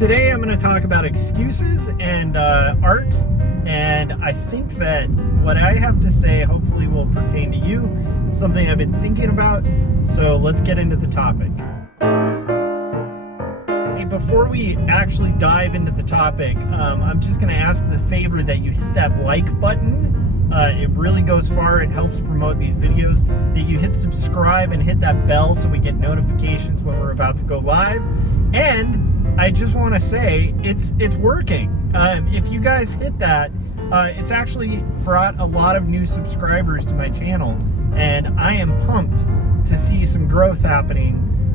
Today I'm going to talk about excuses and art, and I think that what I have to say hopefully will pertain to you. It's something I've been thinking about, so let's get into the topic. Hey, before we actually dive into the topic, I'm just going to ask the favor that you hit that like button. It really goes far. It helps promote these videos. That you hit subscribe and hit that bell so we get notifications when we're about to go live. And I just want to say it's working. If you guys hit that, it's actually brought a lot of new subscribers to my channel, and I am pumped to see some growth happening.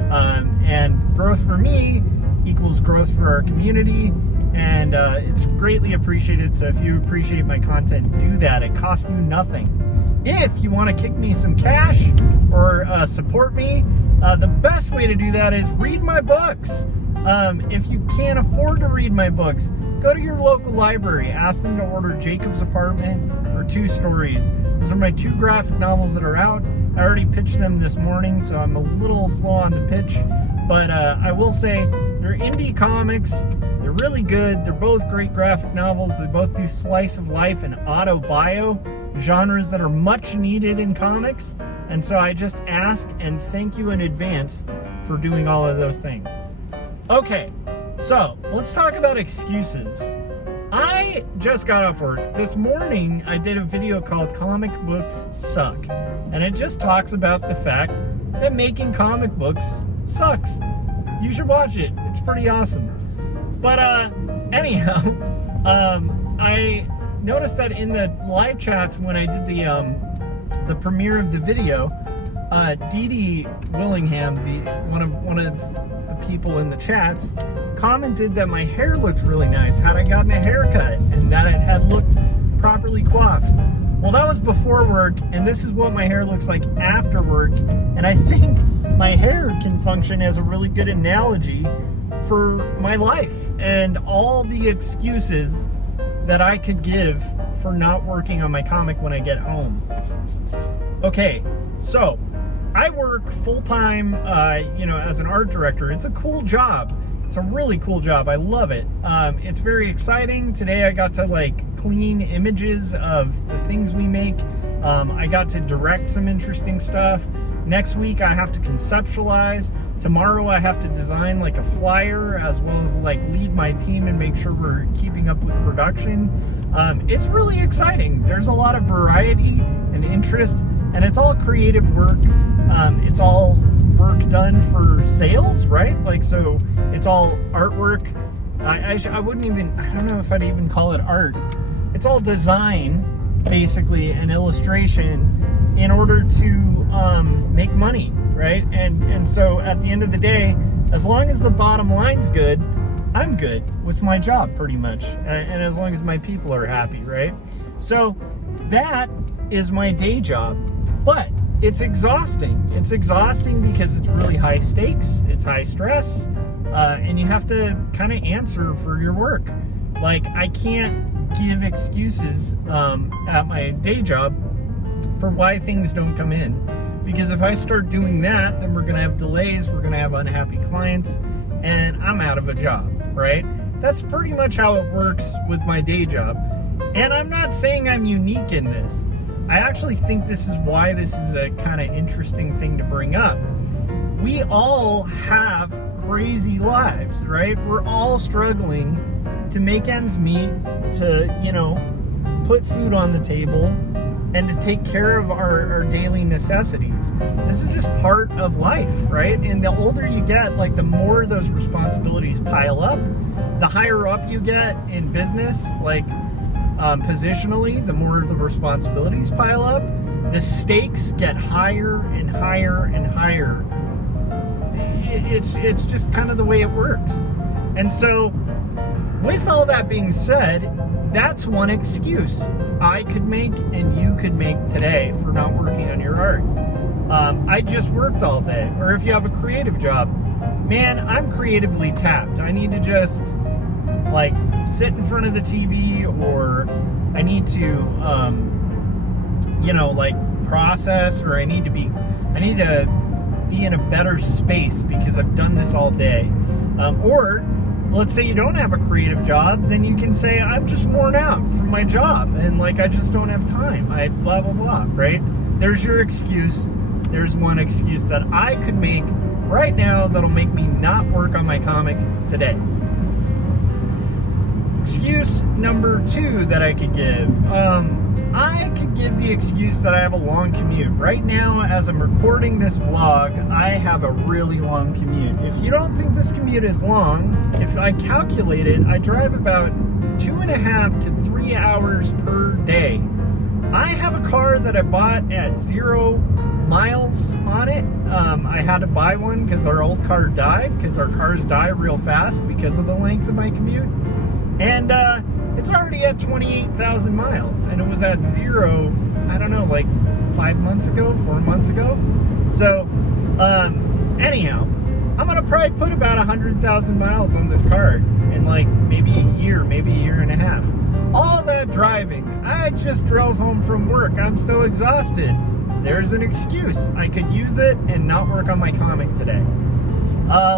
And growth for me equals growth for our community, and it's greatly appreciated. So if you appreciate my content, do that. It costs you nothing. If you want to kick me some cash or support me, the best way to do that is read my books. If you can't afford to read my books, go to your local library. Ask them to order Jacob's Apartment or Two Stories. Those are my 2 graphic novels that are out. I already pitched them this morning, so I'm a little slow on the pitch. But I will say they're indie comics. They're really good. They're both great graphic novels. They both do slice of life and auto-bio, genres that are much needed in comics. And so I just ask and thank you in advance for doing all of those things. Okay, so let's talk about excuses. I just got off work. This morning, I did a video called Comic Books Suck. And it just talks about the fact that making comic books sucks. You should watch it. It's pretty awesome. But anyhow, I noticed that in the live chats when I did the premiere of the video, Dee Dee Willingham, one of the people in the chats, commented that my hair looked really nice. Had I gotten a haircut and that it had looked properly coiffed. Well, that was before work, and this is what my hair looks like after work. And I think my hair can function as a really good analogy for my life and all the excuses that I could give for not working on my comic when I get home. Okay, so I work full-time, as an art director. It's a cool job. It's a really cool job. I love it. It's very exciting. Today I got to clean images of the things we make. I got to direct some interesting stuff. Next week I have to conceptualize. Tomorrow I have to design a flyer, as well as lead my team and make sure we're keeping up with production. It's really exciting. There's a lot of variety and interest, and it's all creative work. It's all work done for sales, right? So it's all artwork. I wouldn't even, I don't know if I'd even call it art. It's all design, basically, and illustration in order to make money, right? And so at the end of the day, as long as the bottom line's good, I'm good with my job, pretty much. And as long as my people are happy, right? So that is my day job. But it's exhausting. It's exhausting because it's really high stakes, it's high stress, and you have to kind of answer for your work. I can't give excuses at my day job for why things don't come in. Because if I start doing that, then we're going to have delays, we're going to have unhappy clients, and I'm out of a job, right? That's pretty much how it works with my day job. And I'm not saying I'm unique in this. I actually think this is why this is a kind of interesting thing to bring up. We all have crazy lives, right? We're all struggling to make ends meet, to, put food on the table, and to take care of our daily necessities. This is just part of life, right? And the older you get, the more those responsibilities pile up, the higher up you get in business, positionally, the more the responsibilities pile up, the stakes get higher and higher and higher. It's just kind of the way it works. And so, with all that being said, that's one excuse I could make and you could make today for not working on your art. I just worked all day. Or if you have a creative job, man, I'm creatively tapped. I need to just sit in front of the TV, or I need to process, or I need to be in a better space because I've done this all day. Or Let's say you don't have a creative job, then you can say, I'm just worn out from my job, and like, I just don't have time. I blah, blah, blah, right? There's your excuse. There's one excuse that I could make right now that'll make me not work on my comic today. Excuse number 2 that I could give. I could give the excuse that I have a long commute. Right now, as I'm recording this vlog, I have a really long commute. If you don't think this commute is long, if I calculate it, I drive about 2.5 to 3 hours per day. I have a car that I bought at 0 miles on it. I had to buy one because our old car died, because our cars die real fast because of the length of my commute. And it's already at 28,000 miles, and it was at 0, I don't know, like 5 months ago, 4 months ago. So, anyhow, I'm gonna probably put about 100,000 miles on this car in like maybe a year and a half. All that driving, I just drove home from work. I'm so exhausted. There's an excuse. I could use it and not work on my comic today.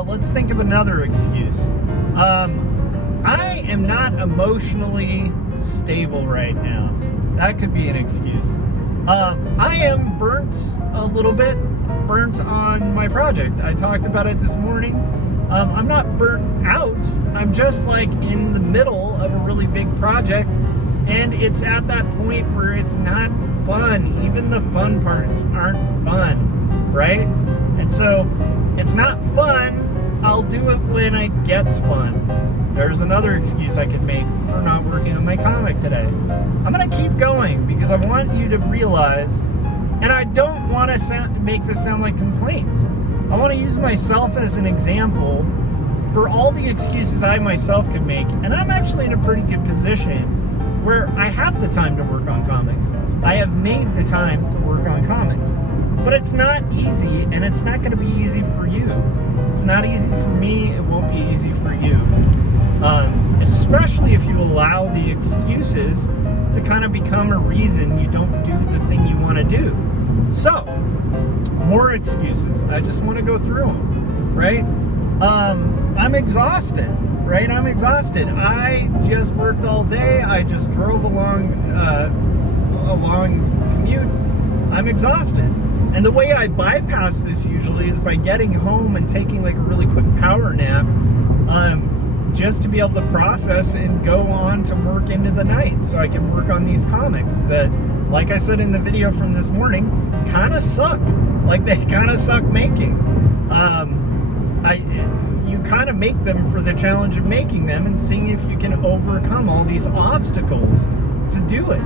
Let's think of another excuse. I am not emotionally stable right now. That could be an excuse. I am burnt a little bit, burnt on my project. I talked about it this morning. I'm not burnt out. I'm just like in the middle of a really big project, and it's at that point where it's not fun. Even the fun parts aren't fun, right? And so it's not fun. I'll do it when it gets fun. There's another excuse I could make for not working on my comic today. I'm gonna keep going because I want you to realize, and I don't want to make this sound like complaints. I want to use myself as an example for all the excuses I myself could make, and I'm actually in a pretty good position where I have the time to work on comics. I have made the time to work on comics. But it's not easy, and it's not going to be easy for you. It's not easy for me, it won't be easy for you. Especially if you allow the excuses to kind of become a reason you don't do the thing you want to do. So, more excuses. I just want to go through them, right? I'm exhausted, right? I'm exhausted. I just worked all day. I just drove a long commute. I'm exhausted. And the way I bypass this usually is by getting home and taking like a really quick power nap, just to be able to process and go on to work into the night so I can work on these comics that, like I said in the video from this morning, kind of suck. Like, they kind of suck making. You kind of make them for the challenge of making them and seeing if you can overcome all these obstacles to do it.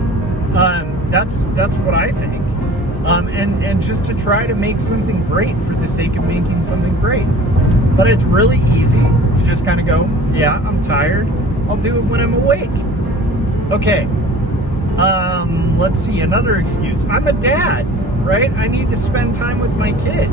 That's what I think. And just to try to make something great for the sake of making something great. But it's really easy to just kind of go, yeah, I'm tired. I'll do it when I'm awake. Okay. Let's see, another excuse. I'm a dad, right? I need to spend time with my kid.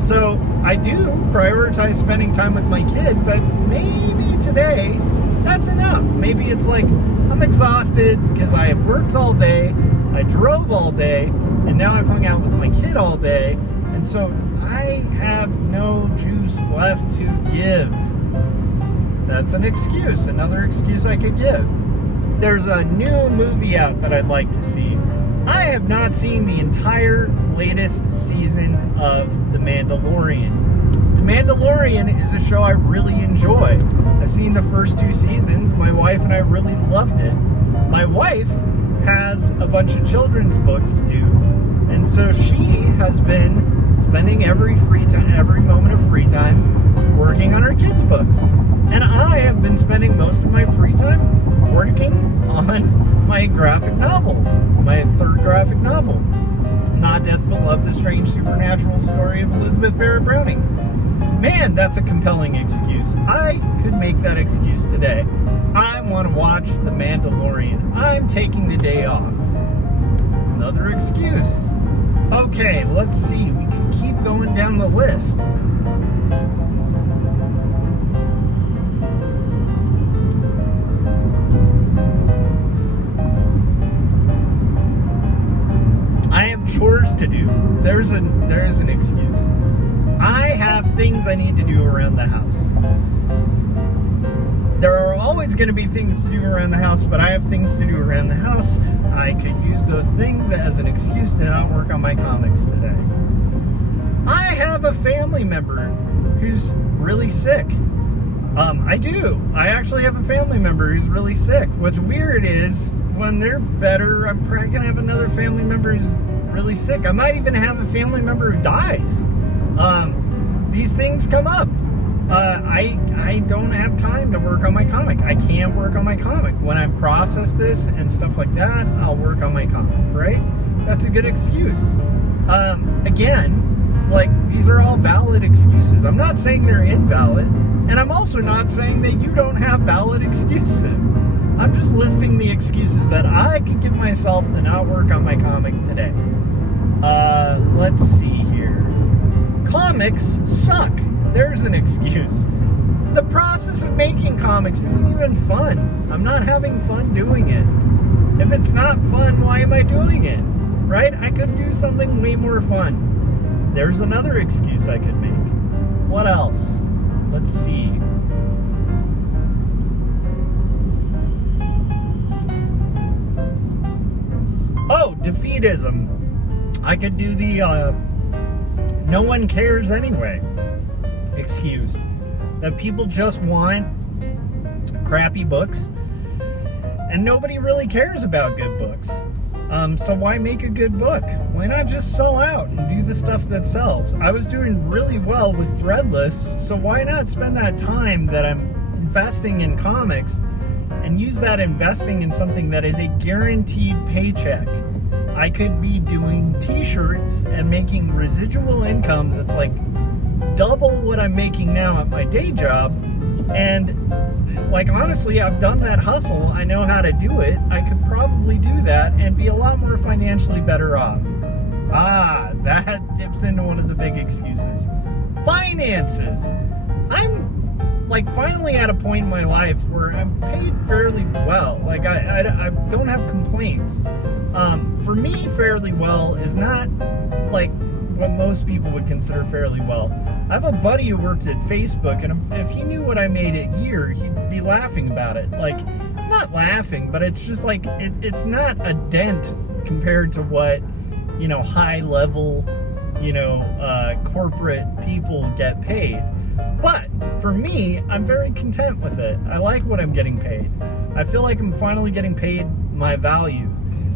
So I do prioritize spending time with my kid, but maybe today that's enough. Maybe it's like I'm exhausted because I have worked all day, I drove all day, and now I've hung out with my kid all day, and so I have no juice left to give. That's an excuse, another excuse I could give. There's a new movie out that I'd like to see. I have not seen the entire latest season of The Mandalorian. The Mandalorian is a show I really enjoy. I've seen the first 2 seasons. My wife and I really loved it. My wife has a bunch of children's books due, and so she has been spending every moment of free time working on her kids' books. And I have been spending most of my free time working on my graphic novel, my 3rd graphic novel. Not Death But Love, the Strange Supernatural Story of Elizabeth Barrett Browning. Man, that's a compelling excuse. I could make that excuse today. I want to watch The Mandalorian. I'm taking the day off. Another excuse. Okay, let's see. We can keep going down the list. I have chores to do. There is an excuse. I have things I need to do around the house. always going to be things to do around the house, but I have things to do around the house. I could use those things as an excuse to not work on my comics today. I have a family member who's really sick. I do. I actually have a family member who's really sick. What's weird is when they're better, I'm probably going to have another family member who's really sick. I might even have a family member who dies. These things come up. I don't have time to work on my comic. I can't work on my comic. When I process this and stuff like that, I'll work on my comic, right? That's a good excuse. Again, like, these are all valid excuses. I'm not saying they're invalid, and I'm also not saying that you don't have valid excuses. I'm just listing the excuses that I could give myself to not work on my comic today. Let's see here. Comics suck. There's an excuse. The process of making comics isn't even fun. I'm not having fun doing it. If it's not fun, why am I doing it? Right? I could do something way more fun. There's another excuse I could make. What else? Let's see. Oh, defeatism. I could do the no one cares anyway excuse. That people just want crappy books and nobody really cares about good books. So why make a good book? Why not just sell out and do the stuff that sells? I was doing really well with Threadless, so why not spend that time that I'm investing in comics and use that investing in something that is a guaranteed paycheck? I could be doing t-shirts and making residual income that's like double what I'm making now at my day job. And like, honestly, I've done that hustle. I know how to do it. I could probably do that and be a lot more financially better off. That dips into one of the big excuses. Finances. I'm like finally at a point in my life where I'm paid fairly well. Like I don't have complaints. For me, fairly well is not like what most people would consider fairly well. I have a buddy who worked at Facebook, and if he knew what I made a year, he'd be laughing about it. Like, not laughing, but it's just like, it's not a dent compared to what, high level, corporate people get paid. But for me, I'm very content with it. I like what I'm getting paid. I feel like I'm finally getting paid my value.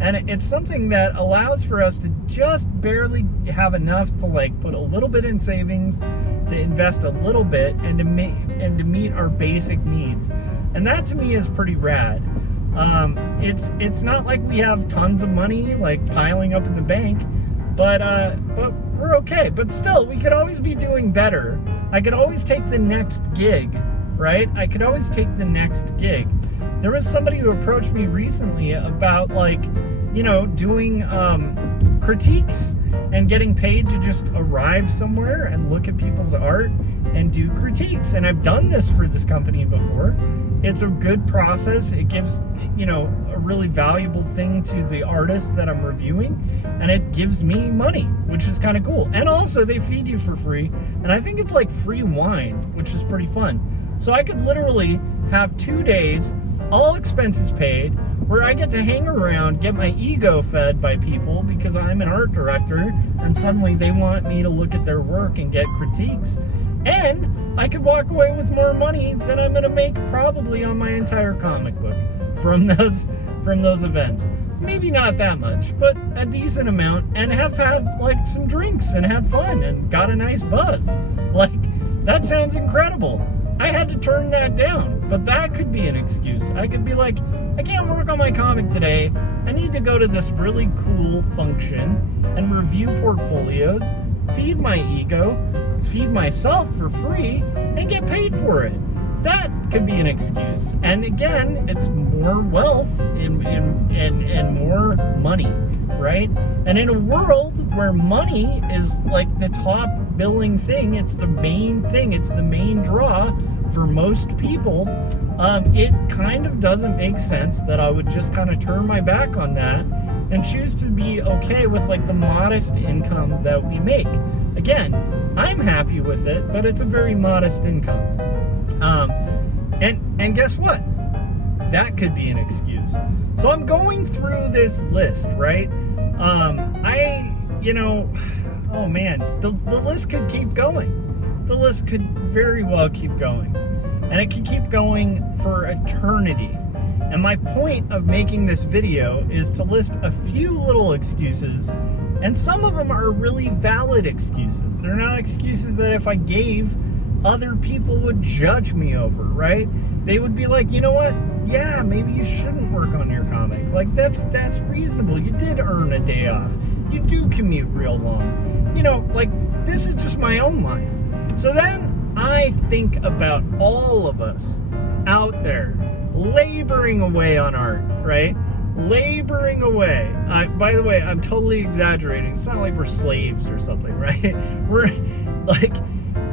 And it's something that allows for us to just barely have enough to like put a little bit in savings, to invest a little bit, and to meet our basic needs. And that to me is pretty rad. It's not like we have tons of money like piling up in the bank, but we're okay. But still, we could always be doing better. I could always take the next gig, right? I could always take the next gig. There was somebody who approached me recently about doing critiques and getting paid to just arrive somewhere and look at people's art and do critiques. And I've done this for this company before. It's a good process. It gives, a really valuable thing to the artist that I'm reviewing, and it gives me money, which is kind of cool. And also they feed you for free. And I think it's like free wine, which is pretty fun. So I could literally have 2 days, all expenses paid, where I get to hang around, get my ego fed by people because I'm an art director, and suddenly they want me to look at their work and get critiques. And I could walk away with more money than I'm gonna make probably on my entire comic book from those events. Maybe not that much, but a decent amount, and have had like some drinks and had fun and got a nice buzz. Like, that sounds incredible. I had to turn that down, but that could be an excuse. I could be like, I can't work on my comic today. I need to go to this really cool function and review portfolios, feed my ego, feed myself for free, and get paid for it. That could be an excuse. And again, it's more wealth and more money, right? And in a world where money is like the top billing thing, it's the main thing, it's the main draw for most people, it kind of doesn't make sense that I would just kind of turn my back on that and choose to be okay with like the modest income that we make. Again, I'm happy with it, but it's a very modest income. And guess what? that could be an excuse. So I'm going through this list, right? Oh man, the list could keep going. The list could very well keep going. And it could keep going for eternity. And my point of making this video is to list a few little excuses, and some of them are really valid excuses. They're not excuses that if I gave, other people would judge me over, right? They would be like, you know what? Yeah, maybe you shouldn't work on your comic. Like, that's reasonable. You did earn a day off. You do commute real long. You know, like, this is just my own life. So then I think about all of us out there laboring away on art, right? Laboring away. By the way, I'm totally exaggerating. It's not like we're slaves or something, right? We're like,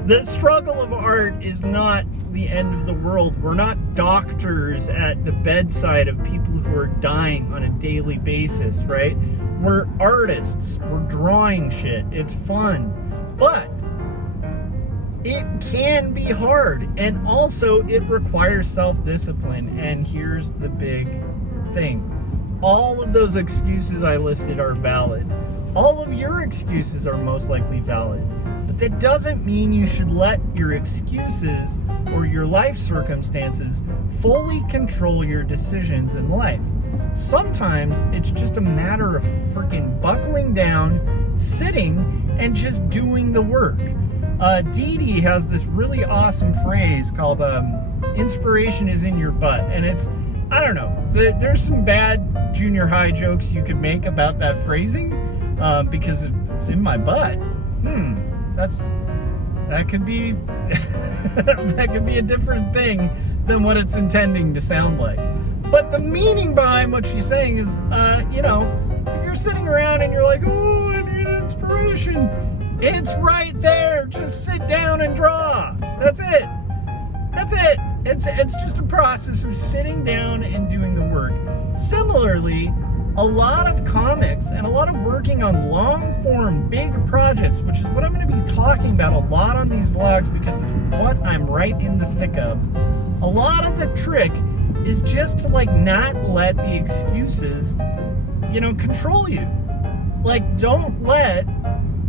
the struggle of art is not the end of the world. We're not doctors at the bedside of people who are dying on a daily basis, right? We're artists. We're drawing shit. It's fun. But it can be hard, and also it requires self-discipline. And here's the big thing. All of those excuses I listed are valid. All of your excuses are most likely valid. But that doesn't mean you should let your excuses or your life circumstances fully control your decisions in life. Sometimes it's just a matter of freaking buckling down, sitting, and just doing the work. Dee Dee has this really awesome phrase called inspiration is in your butt. And it's, I don't know, there's some bad junior high jokes you could make about that phrasing because it's in my butt. That could be that could be a different thing than what it's intending to sound like. But the meaning behind what she's saying is, if you're sitting around and you're like, oh, I need inspiration, it's right there. Just sit down and draw. That's it. That's it. It's just a process of sitting down and doing the work. Similarly, a lot of comics and a lot of working on long-form, big projects, which is what I'm going to be talking about a lot on these vlogs because it's what I'm right in the thick of. A lot of the trick is just to, not let the excuses, control you. Don't let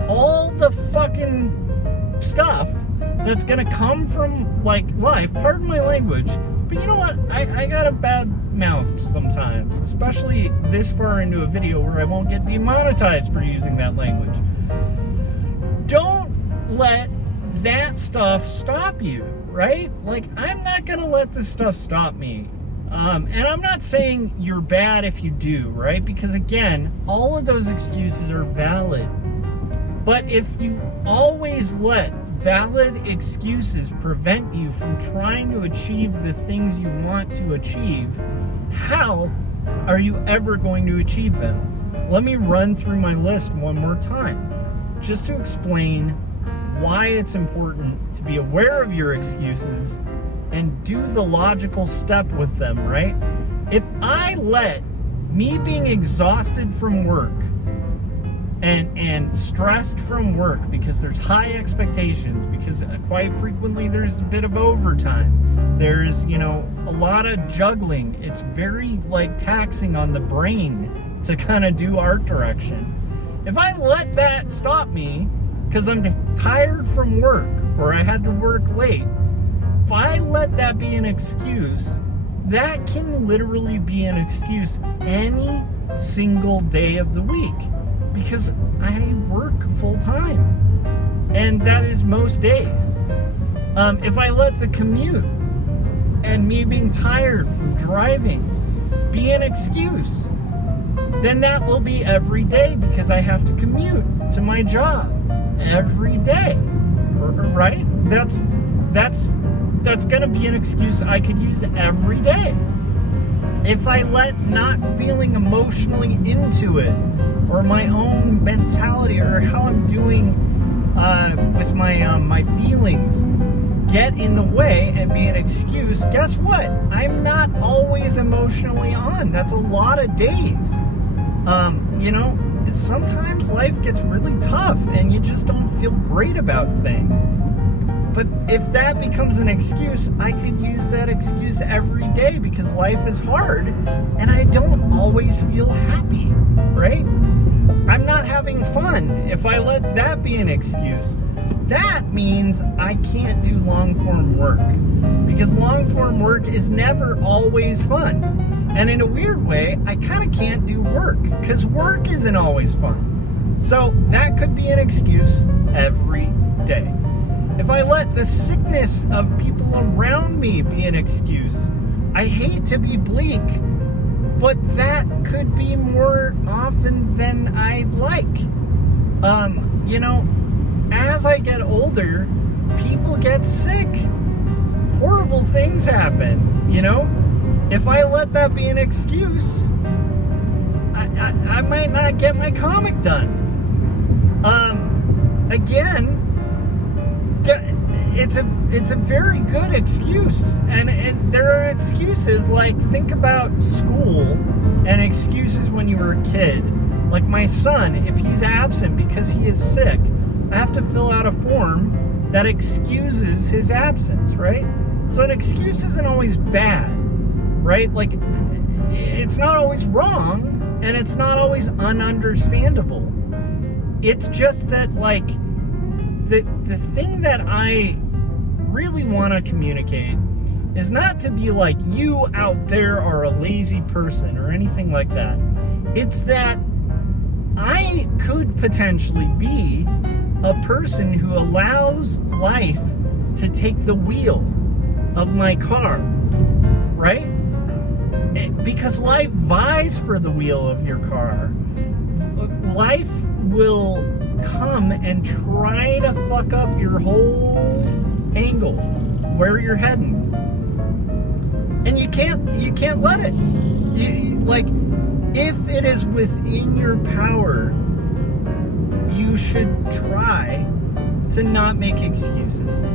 all the fucking stuff that's going to come from, life, pardon my language, but you know what? I got a bad mouth sometimes, especially this far into a video where I won't get demonetized for using that language. Don't let that stuff stop you, right? I'm not gonna let this stuff stop me. And I'm not saying you're bad if you do, right? Because again, all of those excuses are valid. But if you always let valid excuses prevent you from trying to achieve the things you want to achieve, how are you ever going to achieve them? Let me run through my list one more time, just to explain why it's important to be aware of your excuses and do the logical step with them, right? If I let me being exhausted from work and stressed from work because there's high expectations, because quite frequently there's a bit of overtime, there's, a lot of juggling. It's very taxing on the brain to kind of do art direction. If I let that stop me because I'm tired from work or I had to work late, if I let that be an excuse, that can literally be an excuse any single day of the week. Because I work full time, and that is most days. If I let the commute and me being tired from driving be an excuse, then that will be every day because I have to commute to my job every day, right? That's gonna be an excuse I could use every day. If I let not feeling emotionally into it, or my own mentality, or how I'm doing with my feelings, get in the way and be an excuse, guess what? I'm not always emotionally on. That's a lot of days. Sometimes life gets really tough and you just don't feel great about things. But if that becomes an excuse, I could use that excuse every day because life is hard and I don't always feel happy, right? I'm not having fun. If I let that be an excuse, that means I can't do long form work because long form work is never always fun. And in a weird way, I kind of can't do work because work isn't always fun. So that could be an excuse every day. If I let the sickness of people around me be an excuse, I hate to be bleak, but that could be more often than I'd like. You know, as I get older, people get sick. Horrible things happen, you know? If I let that be an excuse, I might not get my comic done. Again, it's a very good excuse, and there are excuses like think about school and excuses when you were a kid. Like my son, if he's absent because he is sick, I have to fill out a form that excuses his absence, right? So an excuse isn't always bad, right? Like it's not always wrong and it's not always ununderstandable. It's just that like the thing that I really want to communicate is not to be like you out there are a lazy person or anything like that. It's that I could potentially be a person who allows life to take the wheel of my car, right? Because life vies for the wheel of your car. Life will come and try to fuck up your whole angle, where you're heading, and you can't let it. Like, if it is within your power, you should try to not make excuses.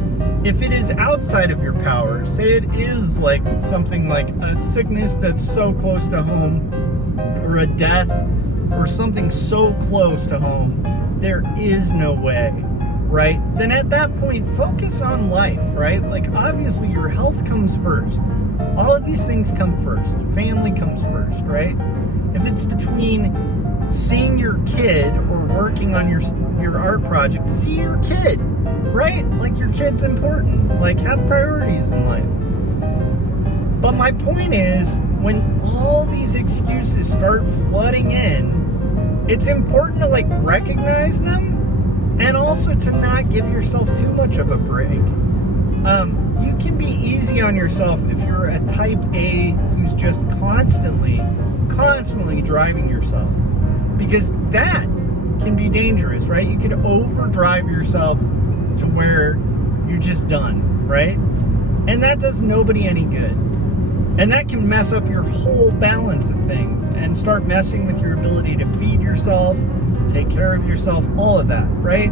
If it is outside of your power, say it is like something like a sickness that's so close to home, or a death, or something so close to home, there is no way, right? Then at that point, focus on life, right? Like, obviously your health comes first. All of these things come first. Family comes first, right? If it's between seeing your kid or working on your art project, see your kid, right? Like, your kid's important. Like, have priorities in life. But my point is, when all these excuses start flooding in, it's important to like recognize them and also to not give yourself too much of a break. You can be easy on yourself if you're a type A who's just constantly driving yourself, because that can be dangerous, right? You could overdrive yourself to where you're just done, right? And that does nobody any good. And that can mess up your whole balance of things and start messing with your ability to feed yourself, take care of yourself, all of that, right?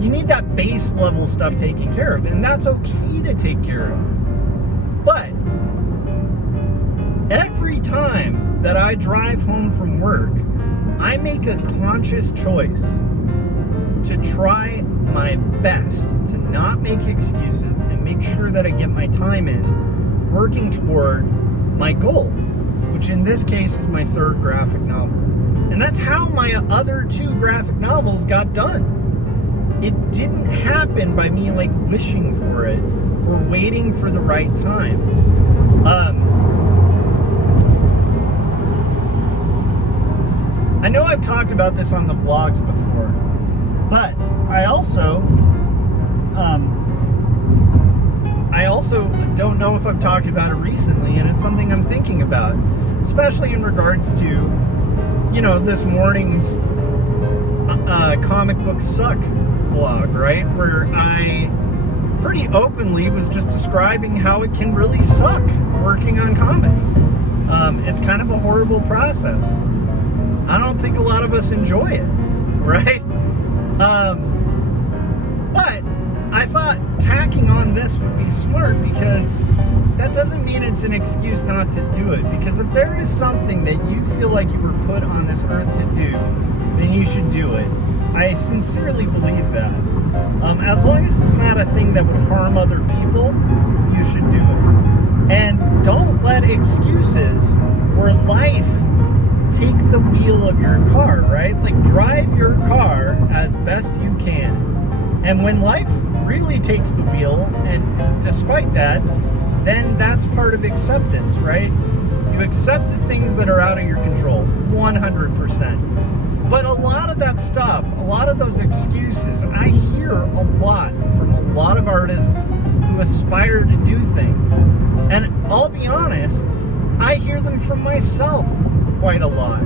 You need that base level stuff taken care of, and that's okay to take care of. But every time that I drive home from work, I make a conscious choice to try my best to not make excuses and make sure that I get my time in working toward my goal, which in this case is my third graphic novel. And that's how my other two graphic novels got done. It didn't happen by me like wishing for it or waiting for the right time. I know I've talked about this on the vlogs before, but I also don't know if I've talked about it recently, and it's something I'm thinking about, especially in regards to, you know, this morning's comic book suck vlog, right? Where I pretty openly was just describing how it can really suck working on comics. It's kind of a horrible process. I don't think a lot of us enjoy it, right? But I thought tacking on this would be smart, because that doesn't mean it's an excuse not to do it. Because if there is something that you feel like you were put on this earth to do, then you should do it. I sincerely believe that. As long as it's not a thing that would harm other people, you should do it. And don't let excuses or life take the wheel of your car, right? Like, drive your car as best you can. And when life really takes the wheel, and despite that, then that's part of acceptance, right? You accept the things that are out of your control, 100%. But a lot of that stuff, a lot of those excuses, I hear a lot from a lot of artists who aspire to do things. And I'll be honest, I hear them from myself quite a lot.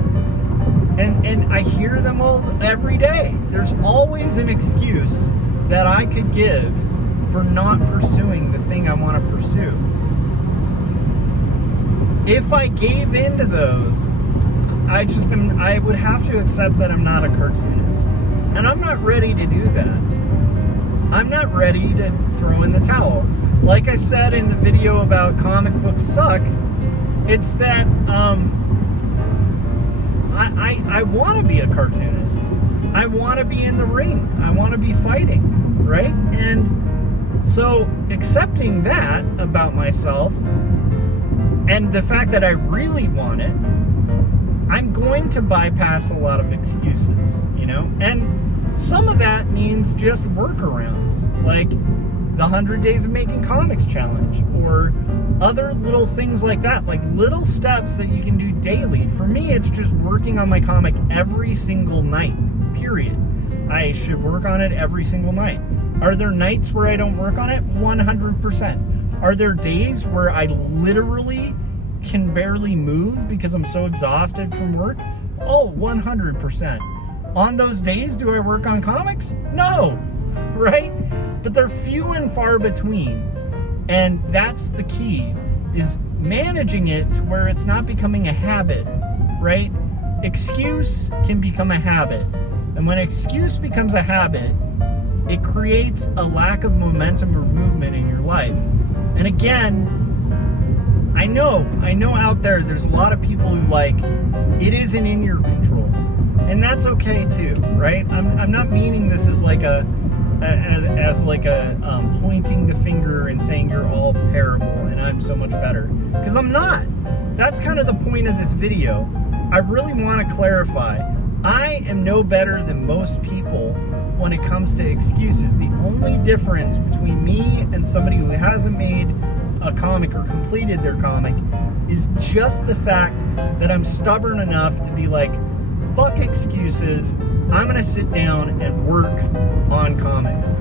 And I hear them every day. There's always an excuse that I could give for not pursuing the thing I want to pursue. If I gave into those, I would have to accept that I'm not a cartoonist. And I'm not ready to do that. I'm not ready to throw in the towel. Like I said in the video about comic books suck, it's that I want to be a cartoonist. I want to be in the ring. I want to be fighting, right? And so accepting that about myself and the fact that I really want it, I'm going to bypass a lot of excuses, you know? And some of that means just workarounds, like the 100 Days of Making Comics Challenge, or other little things like that, like little steps that you can do daily. For me, it's just working on my comic every single night, period. I should work on it every single night. Are there nights where I don't work on it? 100%. Are there days where I literally can barely move because I'm so exhausted from work? Oh, 100%. On those days, do I work on comics? No, right? But they're few and far between. And that's the key, is managing it to where it's not becoming a habit, right? Excuse can become a habit. And when excuse becomes a habit, it creates a lack of momentum or movement in your life. And again, I know out there's a lot of people who like, it isn't in your control. And that's okay too, right? I'm not meaning this as like pointing the finger and saying you're all terrible and I'm so much better. Because I'm not. That's kind of the point of this video. I really want to clarify. I am no better than most people when it comes to excuses. The only difference between me and somebody who hasn't made a comic or completed their comic is just the fact that I'm stubborn enough to be like, fuck excuses, I'm gonna sit down and work on comics.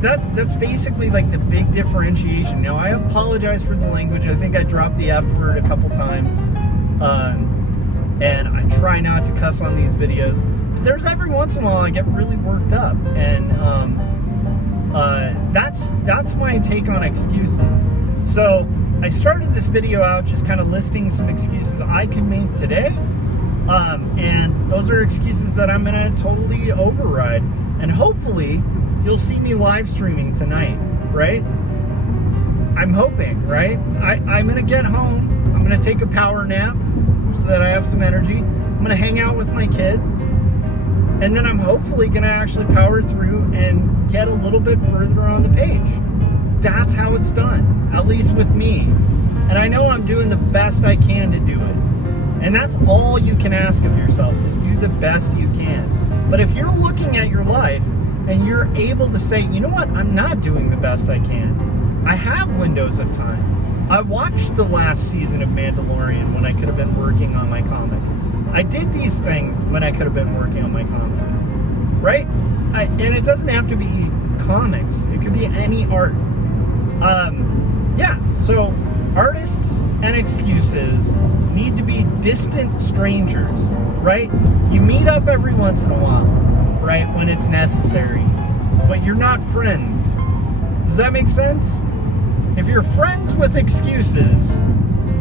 That's basically like the big differentiation. Now, I apologize for the language. I think I dropped the F word a couple times, and I try not to cuss on these videos. But there's every once in a while I get really worked up, and that's my take on excuses. So I started this video out just kind of listing some excuses I could make today, and those are excuses that I'm gonna totally override. And hopefully you'll see me live streaming tonight, right? I'm hoping, right? I'm gonna get home, I'm gonna take a power nap so that I have some energy. I'm gonna hang out with my kid, and then I'm hopefully gonna actually power through and get a little bit further on the page. That's how it's done, at least with me. And I know I'm doing the best I can to do it. And that's all you can ask of yourself, is do the best you can. But if you're looking at your life and you're able to say, you know what, I'm not doing the best I can. I have windows of time. I watched the last season of Mandalorian when I could have been working on my comic. I did these things when I could have been working on my comic, right? And it doesn't have to be comics. It could be any art. Yeah, so artists and excuses need to be distant strangers, right? You meet up every once in a while, right, when it's necessary, but you're not friends. Does that make sense? If you're friends with excuses,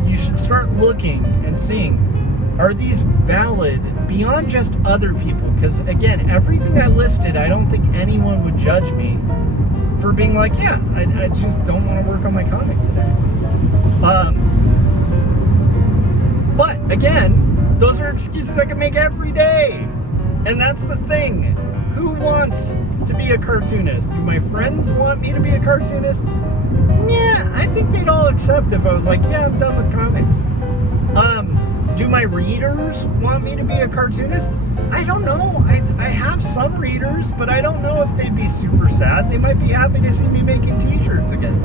you should start looking and seeing, are these valid beyond just other people? Because again, everything I listed, I don't think anyone would judge me for being like, yeah, I just don't want to work on my comic today. But again, those are excuses I can make every day. And that's the thing. Who wants to be a cartoonist. Do my friends want me to be a cartoonist? Yeah, I think they'd all accept if I was like, yeah, I'm done with comics. Do my readers want me to be a cartoonist? I don't know. I have some readers, but I don't know if they'd be super sad. They might be happy to see me making t-shirts again.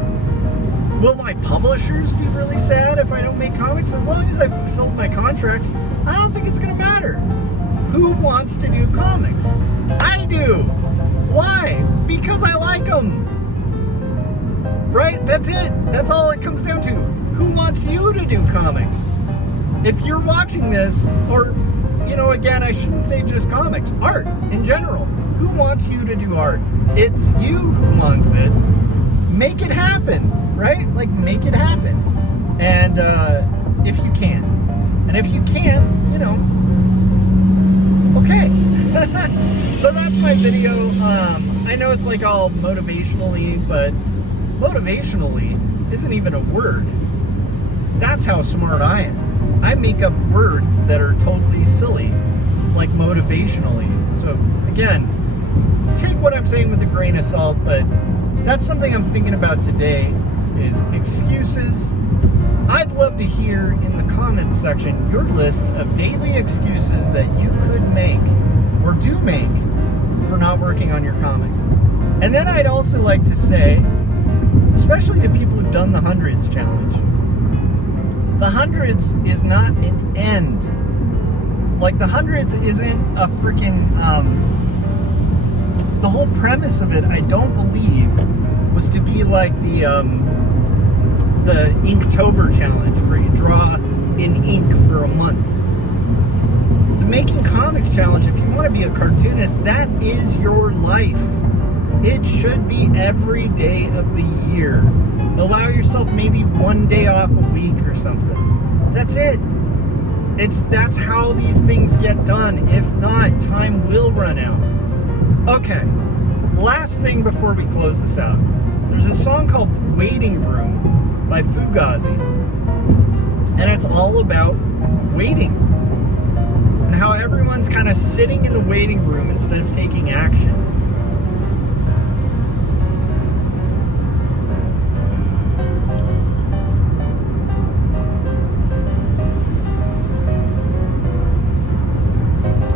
Will my publishers be really sad if I don't make comics? As long as I've fulfilled my contracts, I don't think it's going to matter. Who wants to do comics? I do. Why? Because I like them. Right? That's it. That's all it comes down to. Who wants you to do comics? If you're watching this, or, you know, again, I shouldn't say just comics, art in general. Who wants you to do art? It's you who wants it. Make it happen, right? Like, make it happen. And if you can. And if you can't, you know, okay. So that's my video. I know it's like all motivationally, but motivationally isn't even a word. That's how smart I am. I make up words that are totally silly, like motivationally. So again, take what I'm saying with a grain of salt, but that's something I'm thinking about today is excuses. I'd love to hear in the comments section your list of daily excuses that you could make or do make for not working on your comics. And then I'd also like to say, especially to people who've done the hundreds challenge, the hundreds is not an end. Like, the hundreds isn't a freaking, the whole premise of it, I don't believe, was to be like the Inktober challenge, where you draw in ink for a month. The Making Comics challenge, if you want to be a cartoonist, that is your life. It should be every day of the year. Allow yourself maybe one day off a week or something. That's it. That's how these things get done. If not, time will run out. Okay, last thing before we close this out. There's a song called Waiting Room by Fugazi. And it's all about waiting. And how everyone's kind of sitting in the waiting room instead of taking action.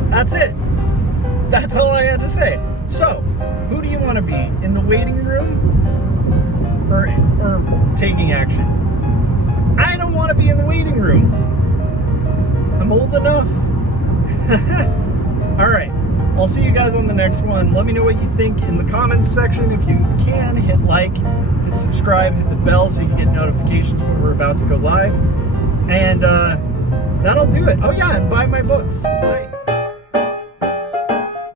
That's it. That's all I had to say. So, who do you want to be? In the waiting room or taking action? I don't want to be in the waiting room. I'm old enough. All right. I'll see you guys on the next one. Let me know what you think in the comments section. If you can, hit like, hit subscribe, hit the bell so you can get notifications when we're about to go live. And that'll do it. Oh yeah, and buy my books. Bye.